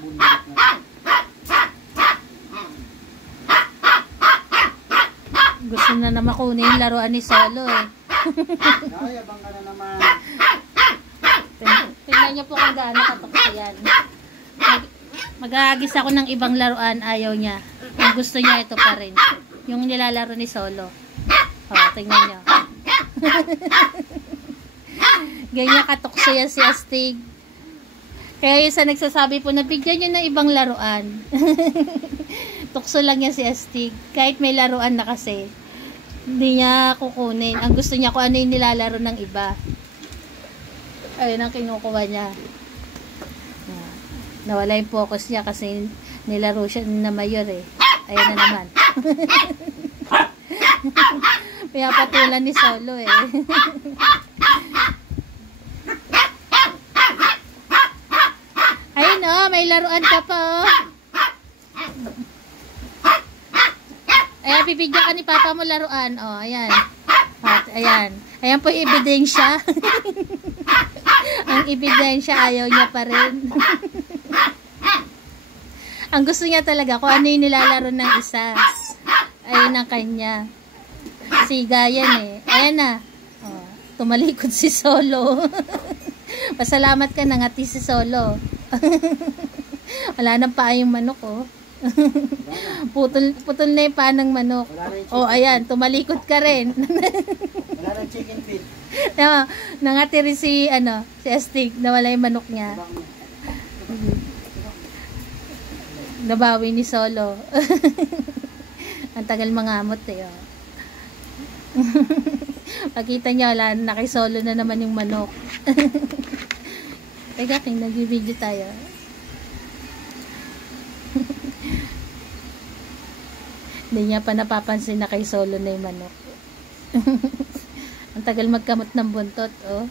bundok na. Gusto na naman kunin yung laruan ni Solo eh. Ay, abang ka na naman. Tingnan niyo po kung gaano katukso yan. Mag-aagis ako ng ibang laruan, ayaw niya. Ang gusto niya ito pa rin. Yung nilalaro ni Solo. O, tingnan niyo. Ganyan katukso yan si Astig. Kaya yung sa nagsasabi po na bigyan niyo ng ibang laruan. Tukso lang yan si Astig. Kahit may laruan na kasi, hindi niya kukunin. Ang gusto niya kung ano yung nilalaro ng iba. Ayun ang kinukuha niya. Nawala yung focus niya kasi nilaro siya na mayor eh. Ayun na naman. Pinapatulan ni Solo eh. Ayun oh, may laruan ka pa oh. Ayan, bibigyan ka ni Papa mo laruan. Oh, ayan. At, ayan. Ayan po yung ebidensya. Ang ebidensya, ayaw niya pa rin. Ang gusto niya talaga, kung ano yung nilalaro ng isa. Ayun ang kanya. Siga yan eh. Ayan na. Oh, tumalikod si Solo. Pasalamat ka, nangati si Solo. Wala nang paa yung manok oh. Putol na yung paa ng manok. Oh, ayan, tumalikod ka rin. Wala nang chicken feed. Nangati rin si Astig, nawala yung manok niya. Nabawi ni Solo. Ang tagal mangamot eh. Oh. Pakita niya, wala na kay Solo na naman yung manok. Teka, nag-video tayo. Hindi niya pa napapansin na kay Solo na yung manok. Ang tagal magkamot ng buntot, oh.